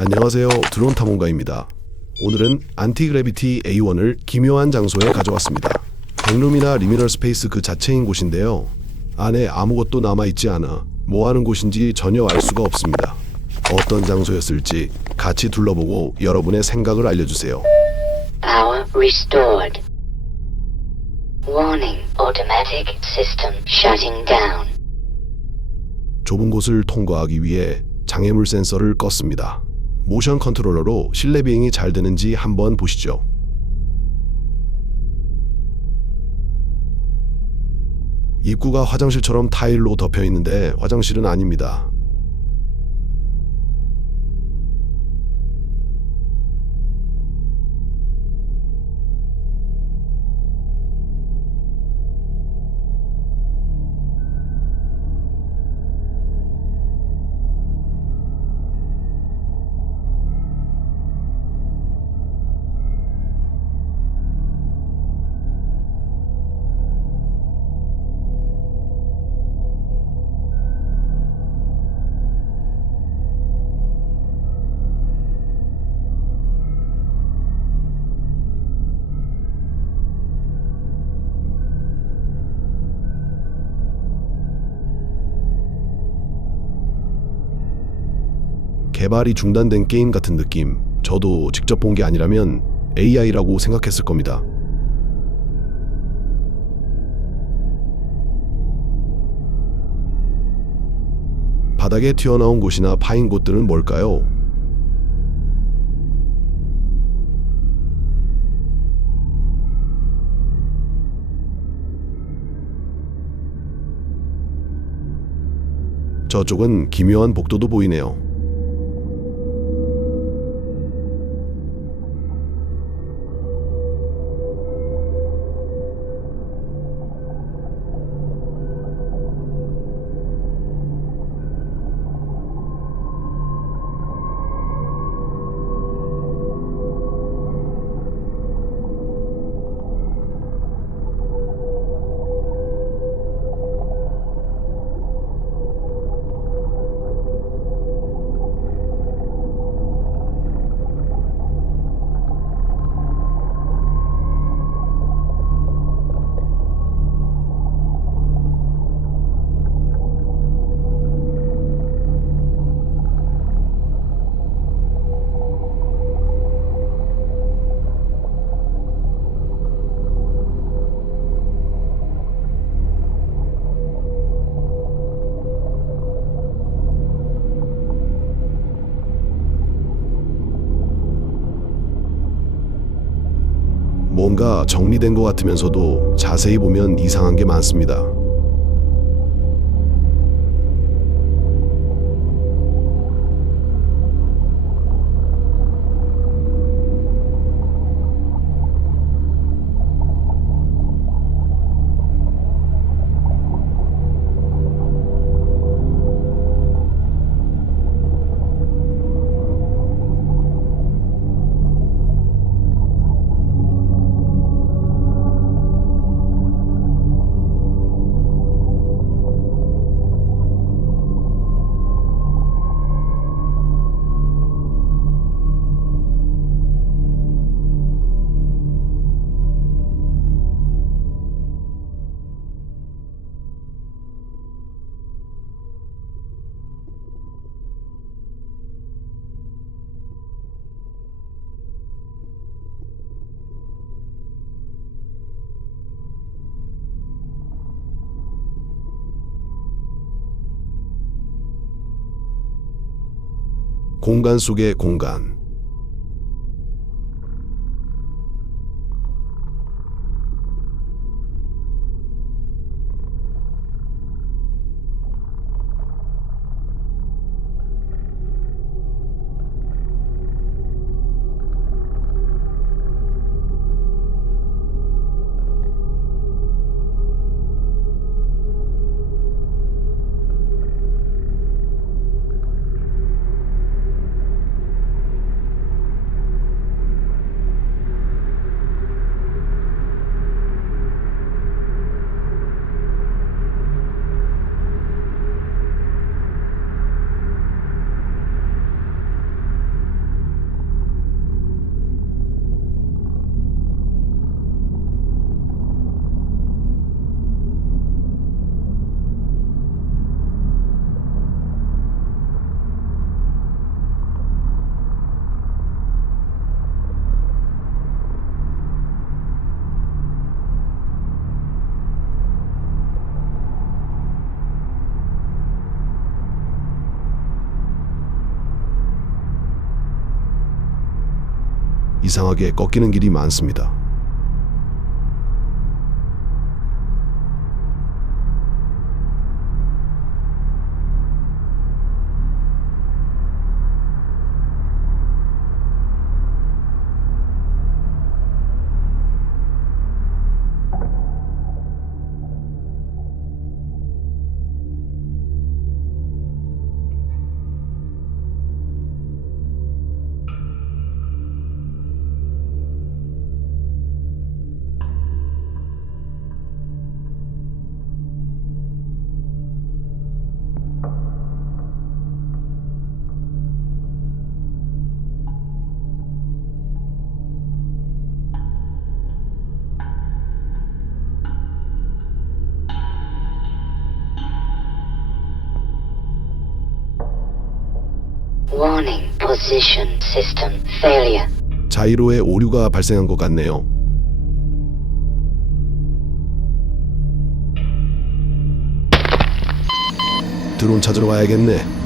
안녕하세요. 드론 탐험가입니다. 오늘은 안티그래비티 A1을 기묘한 장소에 가져왔습니다. 백룸이나 리미널 스페이스 그 자체인 곳인데요. 안에 아무것도 남아있지 않아 뭐하는 곳인지 전혀 알 수가 없습니다. 어떤 장소였을지 같이 둘러보고 여러분의 생각을 알려주세요. Power restored. Warning, automatic system shutting down. 좁은 곳을 통과하기 위해 장애물 센서를 껐습니다. 모션 컨트롤러로 실내 비행이 잘 되는지 한번 보시죠. 입구가 화장실처럼 타일로 덮여 있는데 화장실은 아닙니다. 개발이 중단된 게임 같은 느낌. 저도 직접 본 게 아니라면 AI라고 생각했을 겁니다. 바닥에 튀어나온 곳이나 파인 곳들은 뭘까요? 저쪽은 기묘한 복도도 보이네요. 뭔가 정리된 것 같으면서도 자세히 보면 이상한 게 많습니다. 공간 속의 공간. 이상하게 꺾이는 길이 많습니다. Warning, position system failure. 자이로에 오류가 발생한 것 같네요. 드론 찾으러 가야겠네.